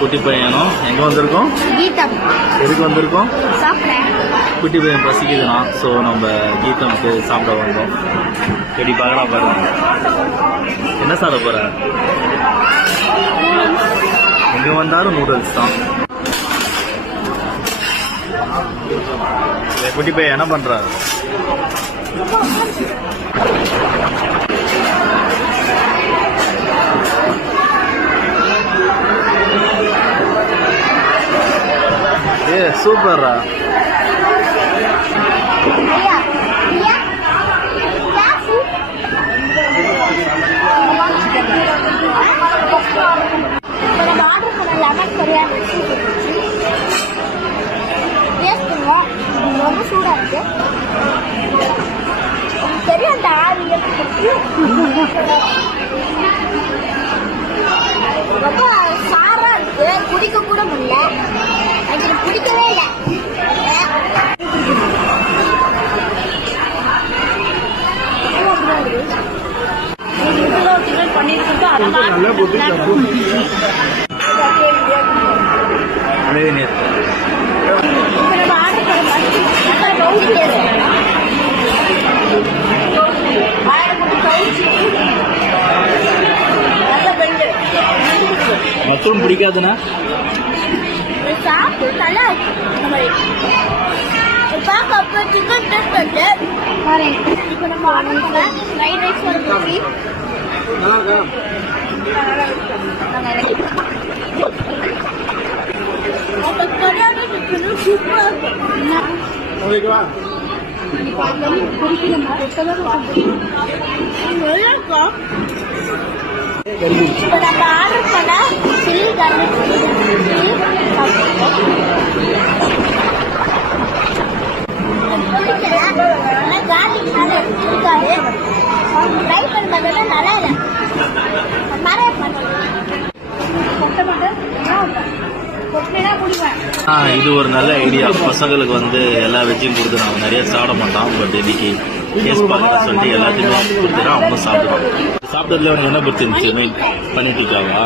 குட்டி பையனும் எங்க வந்திருக்கோம்? எதுக்கு வந்திருக்கோம்? குட்டி பையன் பசிக்குதுனா, ஸோ நம்ம கீதம்க்கு சாப்பிட வந்தோம். எப்படி பார்க்கலாம் பாருங்க. என்ன சாப்பிட போற? எங்க வந்தாலும் நூடுல்ஸ் தான். குட்டி பையன் என்ன பண்றாரு? ஏ சூப்பர்ரா. ரொம்ப சூடா இருக்கு. சரி அந்த ஆவிய ரொம்ப சாரா இருக்கு. குடிக்க கூட முடியல. எனக்கு பிடிக்கவே இல்லை. மத்தூன் பிடிக்காதுன்னா சாப்பிட்டு நல்லா பார்க்க சிக்கன் டேஸ்ட் பண்ணிட்டு இப்போ நம்ம ஆர்டர் பண்ண ஃப்ரைட் ரைஸ் ஒரு குட்டி சூப்பராக இருக்கும். இப்போ நம்ம ஆர்டர் பண்ண சில்லி கார்லிக் கார்லிக்னால இருக்காது. ட்ரை பண்ணுறதுல நல்லா இல்லை. நிறைய இது ஒரு நல்ல ஐடியா. பசங்களுக்கு வந்து எல்லா வெஜ்ஜையும் கொடுத்து நான் நிறைய சாப்பிட மாட்டான். பட் இன்னைக்கு டேஸ்ட் பார்க்க சொல்லிட்டு எல்லாத்தையுமே கொடுத்துட்டா அவனும் சாப்பிடுவான். சாப்பிட்டதுல அவனுக்கு என்ன பிடிச்சிருந்துச்சு? பன்னீர் டிக்காவா?